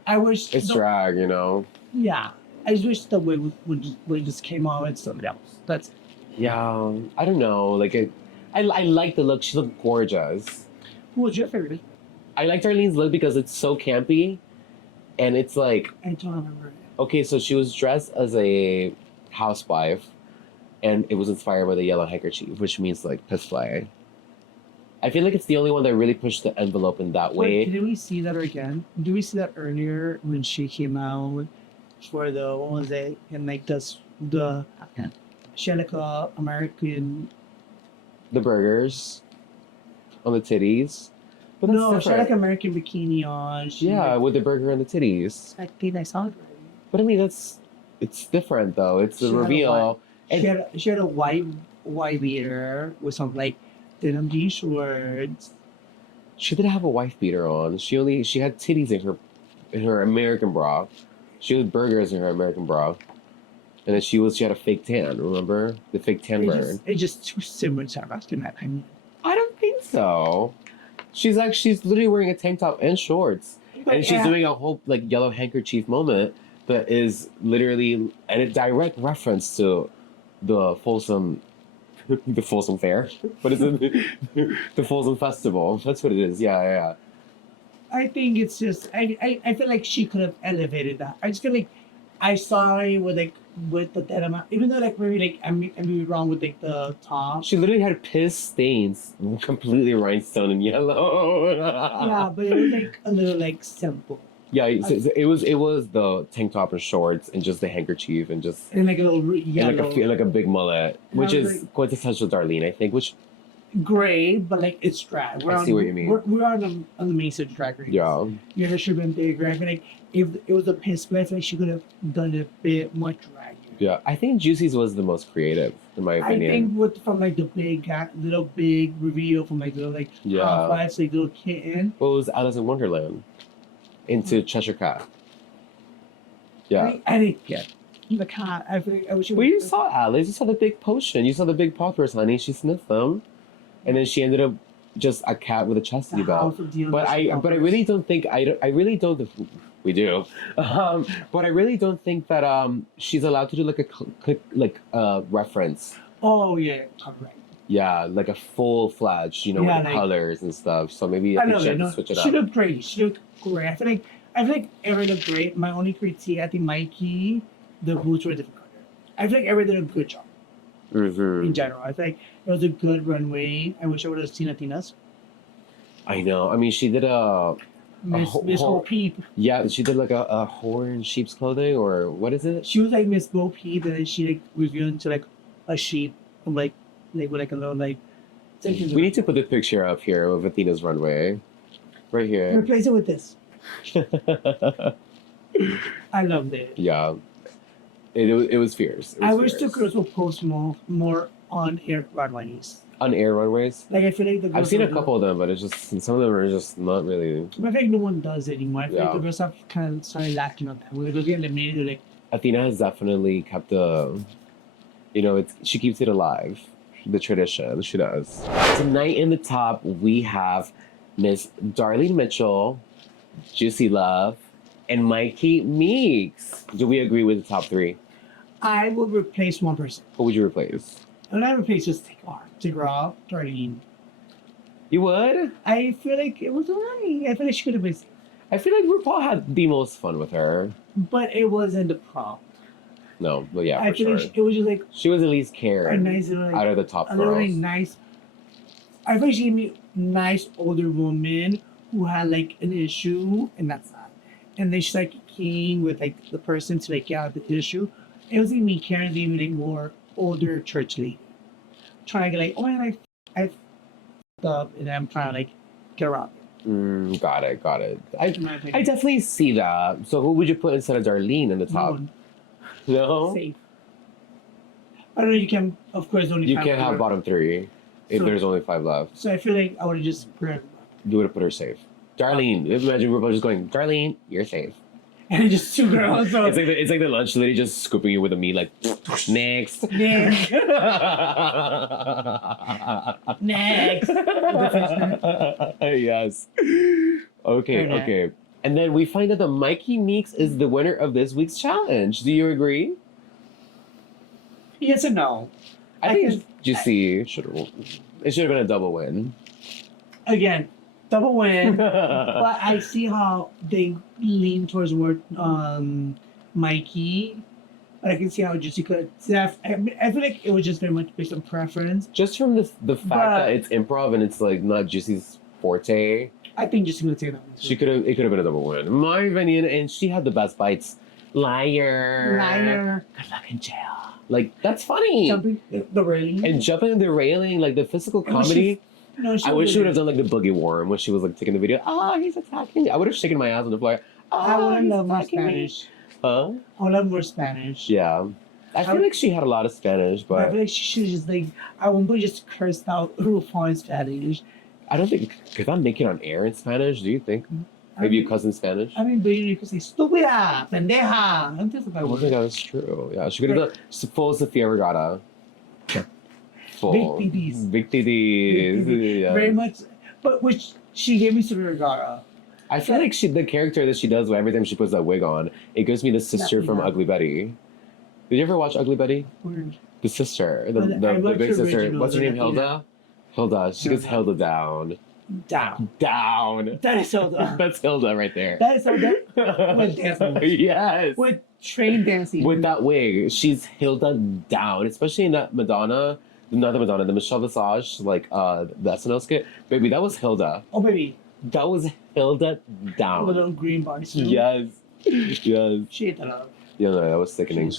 I wish it's drag, you know. Yeah, I just wish the wig would just came out with something else. That's it. Yeah, I don't know. Like I like the look. She looked gorgeous. Who was your favorite? I liked Arlene's look because it's so campy, and it's like I don't remember. Okay, so she was dressed as a housewife, and it was inspired by the yellow handkerchief, which means like piss fly. I feel like it's the only one that really pushed the envelope in that way. Did we see that again? Did we see that earlier when she came out for the what was it? And like she had like a American. The burgers on the titties. But no, she had like American bikini on. With the burger and the titties. I think I saw it. But I mean, it's different though. It's the reveal. She had a white beater with some like denim jean shorts. She didn't have a wife beater on. She had titties in her American bra. She had burgers in her American bra. And then she had a fake tan, remember? The fake tan burn. It's just too similar to Sarah in that time. I don't think so. She's literally wearing a tank top and shorts. And she's doing a whole like yellow handkerchief moment that is literally a direct reference to the Folsom Fair. What is it? The Folsom Festival. That's what it is. Yeah. I think it's just I feel like she could have elevated that. I just feel like I saw her with the dead amount, even though like maybe like I may be wrong with like the top. She literally had piss stains, completely rhinestone and yellow. Yeah, but it was like a little like simple. Yeah, it was the tank top and shorts and just the handkerchief and just And like a little yellow. and like a big mullet, which I was is quintessential Darlene, I think. Which gray, but like it's drag. I see what you mean. We're on the main drag race. yeah, Your hair should have been bigger. I feel like if it was a piss split, I feel like she could have done it a bit more drag. yeah. I think Juicy's was the most creative, in my I opinion. think from like the little big reveal from like the like Yeah. Housewives, like little kitten. What was Alice in Wonderland into Cheshire Cat? Yeah. I didn't get the cat. I feel like I wish. Well, you saw Alice. You saw the big potion. You saw the big poppers, honey. She sniffed them, and then she ended up just a cat with a chastity belt. But I really don't think I really don't. We do, but I really don't think that she's allowed to do like a reference. Oh yeah, correct. Yeah, like a full fledged, Yeah, with the like- colors and stuff. So maybe I I think know she had that. to No, switch it she up. looked great. She looked great. I feel like everyone looked great. My only critique, I think Mikey, the boots were a different color. I feel like everyone did a good job in general. I think it was a good runway. I wish I would have seen Athena's. I know. I mean, she did Miss Bo Peep. yeah, she did like a whore in sheep's clothing, or what is it? She was like Miss Bo Peep, and then she like revealed into like a sheep, like with like a little like. We need to put the picture up here of Athena's runway, right here. Replace it with this. I loved it. Yeah, it was fierce. It was I wish the fierce. girls would post more on air runways. On air runways. Like I feel like the girls I've seen a don't do- couple of them, but it's just some of them are just not really. I feel like no one does it anymore. I feel like Yeah. the girls have kind of started lacking on that. We're looking at the minute, they're like, Athena has definitely kept she keeps it alive. The tradition, she does. Tonight in the top, we have Miss Darlene Mitchell, Juicy Love, and Mikey Meeks. Do we agree with the top three? I would replace one person. Who would you replace? And I would replace just take her off, Darlene. You would? I feel like it was alright. I feel like she could have been, I feel like RuPaul had the most fun with her. but it wasn't the prop. No, but yeah, I for feel sure. like it was just like She was at least a caring nice little, out like, of the top a little like, girls. nice. I feel like she gave me nice older woman who had like an issue, and that's that. And then she's like keying with like the person to like get out the issue. It was me caring, gave me like more older church lady, trying to get like, oh man, I f***ed up, and I'm trying to like get around. Got it. I In my opinion. definitely see that. So who would you put instead of Darlene in the No top? one. No? Safe. I don't know. You can, of course, only. You five can't have more. bottom three if So- there's only 5 left. So I feel like I would have just put her, You would have put her safe. Darlene. Imagine RuPaul just going, Darlene, you're safe. and then just two girls. So It's like the lunch lady just scooping you with a meat like, next. next, next. Yes. Okay, Fair enough. okay. And then we find out that Mikey Meeks is the winner of this week's challenge. Do you agree? Yes and no. I I think can- Juicy should have. It should have been a double win. Again, double win. But I see how they lean towards more Mikey. But I can see how Jessica. I feel like it was just very much based on preference. Just from the fact But- that it's improv and it's like not Juicy's forte, I think Jessica would say that. it could have been a double win. In my opinion, and she had the best bites. Liar. Liar. Good luck in jail. Like that's funny. Jumping the railing. And jumping on the railing, like the physical And when she- comedy. No, I wish she would have done like the boogie worm when she was like taking the video. Oh, he's attacking me. I would have shaken my ass on the floor. Oh, I would he's love more attacking me. Spanish. Huh? I would love more Spanish. Yeah. I feel like she had a lot of Spanish, But I but feel like she should just like I won't just cursed out RuPaul in Spanish. I don't think could that make it on air in Spanish? Do you think? Maybe your cousin Spanish? I mean, but you could say "stúpida," "pendeja." I'm just I don't think that's true. Yeah, she could have done full Sofia Vergara. Full. Big titties. Big titties. Yeah. Very much, but which she gave me Sofia Vergara. I feel like the character that she does every time she puts that wig on, it gives me the sister from Yeah. Ugly Betty. Did you ever watch Ugly Betty? Weird. The sister, the I big watched the sister. original, What's her name? Latina. Hilda. Hilda. She gets Hilda. Hilda down. Down. Down. That is Hilda. That's Hilda right there. That is so good. With dancing. Yes. With train dancing. With that wig, she's Hilda down, especially in that Madonna, not the Madonna, the Michelle Visage, like the SNL skit. Baby, that was Hilda. Oh, baby. That was Hilda down. With a little green bodysuit. Yes. Yes. She ate that up. Yeah, no, that was sickening.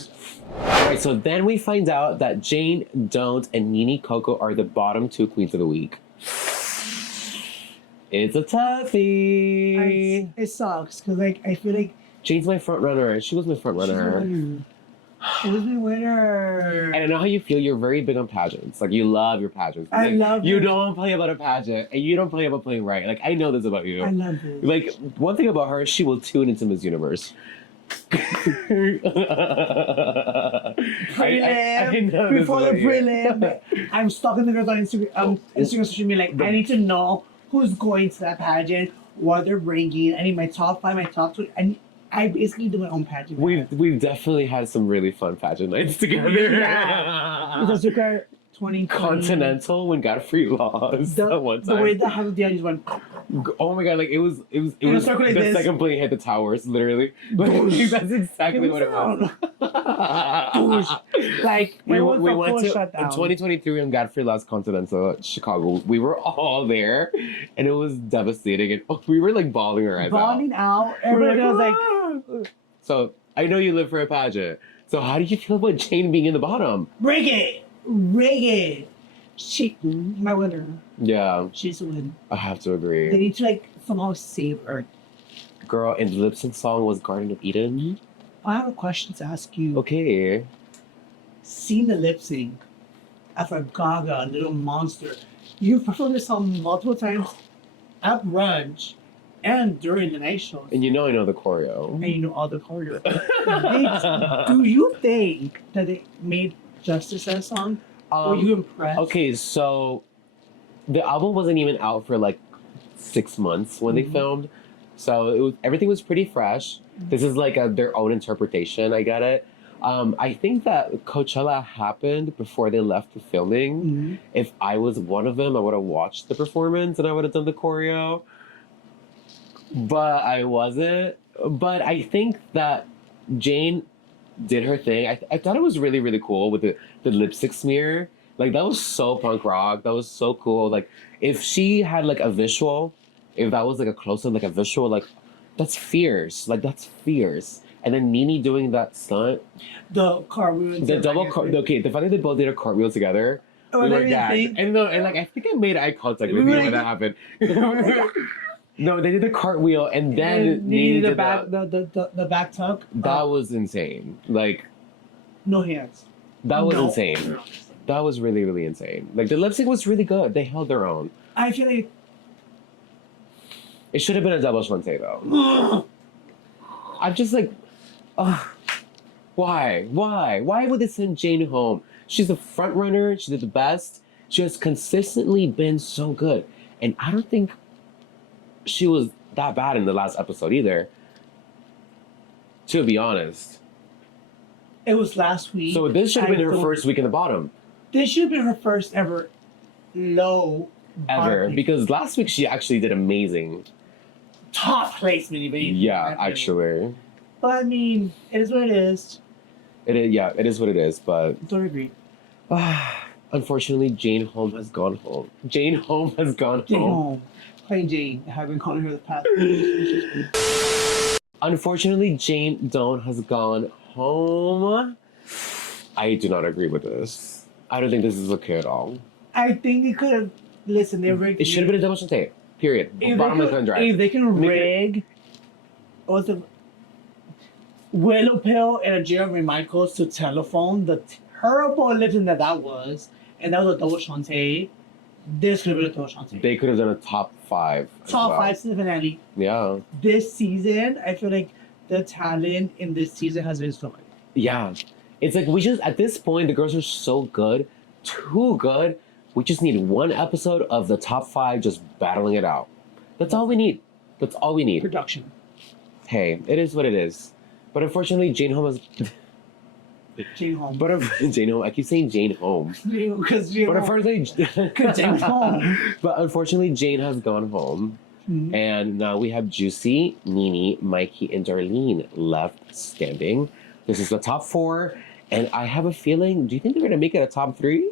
Alright, so then we find out that Jane, Don't, and Nene Coco are the bottom 2 queens of the week. It's a toughie. It sucks because like I feel like Jane's my front runner. She was my front runner. She was my winner. And I know how you feel. You're very big on pageants. Like you love your pageants. I Like, love you it. don't play about a pageant, and you don't play about playing right. Like I know this about you. I love it. Like one thing about her, she will tune into Miss Universe. Prelim. I know this Before the about you. prelim, I'm stalking the girls on Instagram, social media. Like, I need to know who's going to that pageant, what they're bringing. I need my top 5, my top 2. And I basically do my own pageant. We've definitely had some really fun pageant nights together. Yeah. Because look at 2020. Continental when Godfrey lost that one The time. way the House of Dion just went. Oh my god! Like it was In a circle like the this. second plane hit the towers, literally. Like, that's exactly what it was. Like, we it was we a went full to shutdown. in 2023 when Godfrey lost Continental at Chicago. We were all there, and it was devastating. And we were like bawling our eyes out. Bonding out. We were Everybody was like, "Ah." So I know you live for a pageant. So how do you feel about Jane being in the bottom? reggae. Reggae. She, my winner. Yeah, She's a win. I have to They agree. need to like somehow save her. Girl, and the lip sync song was Garden of Eden. I have a question to ask you. Okay. Seen the lip sync after Gaga, Little Monster. You performed this song multiple times at Brunch and during the night shows. And you know I know the choreo. And you know all the choreo. Do you think that they made justice to that song? Were you impressed? Okay, so the album wasn't even out for like 6 months when they Mhm. filmed, so everything was pretty fresh. This is like their own interpretation. I get it. I think that Coachella happened before they left the filming. Mhm. If I was one of them, I would have watched the performance and I would have done the choreo. But I wasn't. But I think that Jane did her thing. I thought it was really, really cool with the lipstick smear. Like, that was so punk rock. That was so cool. Like, if she had, like, a visual, if that was, like, a close-up, like, a visual, like, that's fierce. Like, that's fierce. And then Nene doing that stunt. The cartwheel. The double okay, the fact that they both did a cartwheel together. Oh, we that were is gagged. thing. And, no, and, like, I think I made eye contact We with were you when like- that happened. No, they did the cartwheel, and then And Nene needed the did back, that. the back tuck. That was insane. Like, No hands. that was No. insane. That was really, really insane. Like, the lip sync was really good. They held their own. I feel like It should have been a double Shantae, though. I'm just like, ugh. Why? Why would they send Jane home? She's the front runner. She did the best. She has consistently been so good. And I don't think she was that bad in the last episode either. To be honest. it was last week. So this should have been her I first week in the bottom. This should have been her first ever low Ever. bar- Because last week she actually did amazing. top placement even. Yeah, actually. But I mean, it is what it is. It is what it is, but Don't agree. unfortunately Jane Home has gone home. Jane Home has gone Jane home. home. Plain Jane. I have been calling her the past. Unfortunately, Jane Doan has gone home. I do not agree with this. I don't think this is okay at all. I think they could have. Listen, they're rigged. It should have been a double Shantae. Period. Bottom left hand If drive. they can Make it- rig, what's the Willow Pill and a Jeremy Michaels to telephone, the terrible living that was, and that was a double Shantae. This could have been a double Shantae. They could have done a top 5. as Top well. 5 season finale. Yeah. This season, I feel like the talent in this season has been so good. Yeah. It's like we just, at this point, the girls are so good. Too good. We just need one episode of the top 5 just battling it out. That's all we need. That's all we need. Production. Hey, it is what it is. But unfortunately, Jane Home has... Jane Holmes. But Jane Home. I keep saying Jane Home. Because Jane But Holmes. unfortunately, Jane Holmes. but unfortunately, Jane has gone home, and now we have Juicy, Nene, Mikey, and Darlene left standing. This is the top 4, and I have a feeling. Do you think they're gonna make it a top 3?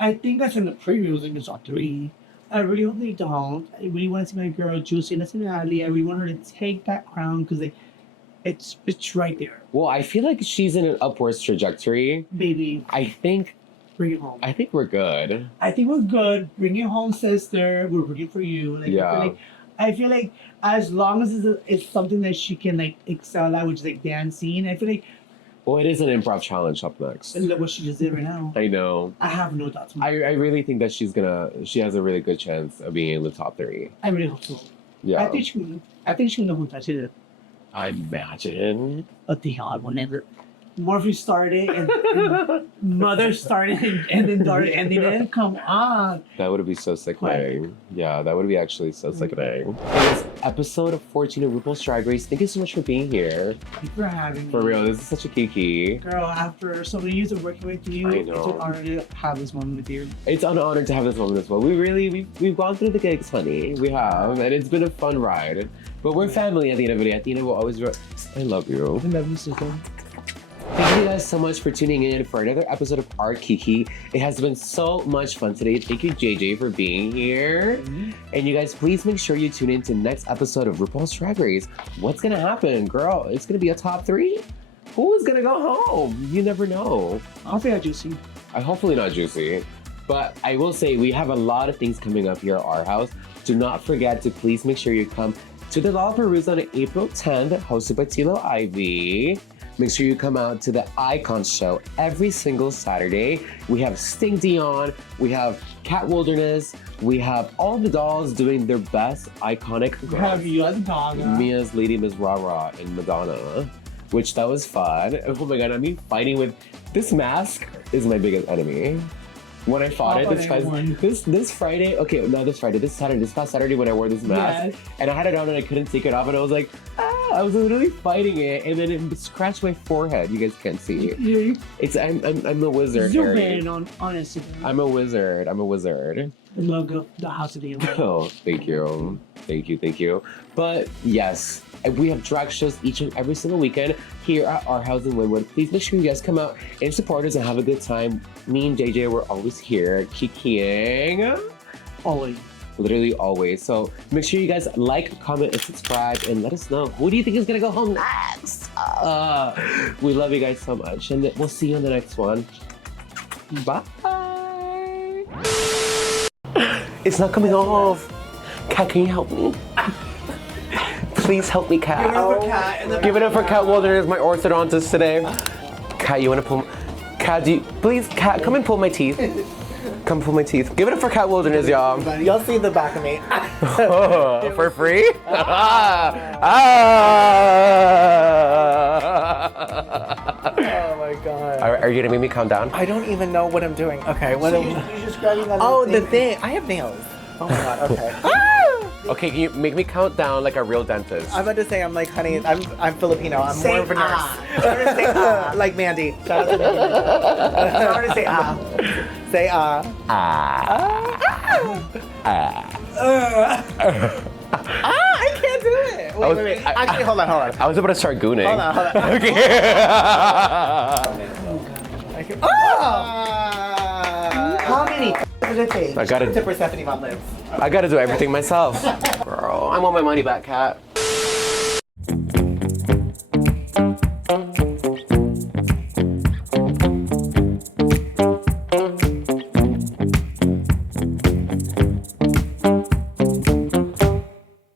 I think that's in the previews in the top 3. I really hope they don't. I really want to see my girl Juicy in the finale. I really want her to take that crown because it's right there. Well, I feel like she's in an upwards trajectory. Baby, I think bring it home. we're good. I think we're good. Bring it home, sister. We're rooting for you. Like, Yeah. I feel like as long as it's something that she can like excel at, which is like dancing, I feel like Well, it is an improv challenge up next. look what she just did right now. I know. I have no doubts. I really think that she has a really good chance of being in the top 3. I really hope so. Yeah. I think she can know too. I imagine. What the hell? Whenever Morphe started and Mother started and then Daughter ended it. Come on. That would be so sickening. Yeah, that would be actually so sickening. It is episode 14 of RuPaul's Drag Race. Thank you so much for being here. Thank you for having me. For real, this is such a kiki. Girl, after so many years of working with you, I it's know. an honor to have this moment with you. It's an honor to have this moment as well. We've gone through the gigs, honey. We have, and it's been a fun ride. But we're family at the end of the day. At the end, we'll always. I love you. I love you, sister. Thank you guys so much for tuning in for another episode of R Kiki. It has been so much fun today. Thank you, JJ, for being here. And you guys, please make sure you tune in to next episode of RuPaul's Drag Race. What's gonna happen, girl? It's gonna be a top 3. Who is gonna go home? You never know. I'll say Juicy. Hopefully not Juicy. But I will say we have a lot of things coming up here at our house. Do not forget to please make sure you come to the Lollapalooza on April 10th, hosted by Tilo Ivy. Make sure you come out to the Icon Show every single Saturday. We have Sting Dion, we have Cat Wilderness, we have all the dolls doing their best iconic We have you as Donna. Mia's Lady Miss Rah Rah and Madonna, which that was fun. Oh my god, I mean fighting with this mask is my biggest enemy. When I fought it this Friday, okay, not this Friday, this past Saturday when I wore this mask, and I had it on and I couldn't take it off, and I was like, I was literally fighting it, and then it scratched my forehead. You guys can't see. I'm a wizard. Zoom in on Instagram. I'm a wizard. The logo, the House of the Oh, thank you. But yes, we have drag shows each and every single weekend here at R House Wynwood. Please make sure you guys come out and support us and have a good time. Me and JJ, we're always here kikiing. Always. Literally always. So make sure you guys like, comment, and subscribe, and let us know who do you think is gonna go home next. We love you guys so much, and we'll see you on the next one. Bye. It's not coming off. Kat, can you help me? Please help me, Kat. Give it up for Kat Wilderness, my orthodontist today. Kat, you wanna pull? Kat, Kat, come and pull my teeth. Come pull my teeth. Give it up for Cat Wilderness, y'all. You'll see the back of me. For free? Oh my god. Are you gonna make me count down? I don't even know what I'm doing. Okay, what am I? You're just grabbing that Oh, the thing. I have nails. Oh my god, okay. Okay, can you make me count down like a real dentist? I'm about to say, I'm like, honey, I'm Filipino. I'm Say more of a nurse. I'm gonna say Like Mandy. Shout out to Mandy. I'm gonna say Say I can't do it. Wait. Actually, hold on. I was about to start gooning. Hold on. Okay. How many did it take? I gotta To Persephone on lips. do everything myself. Girl, I want my money back, Kat.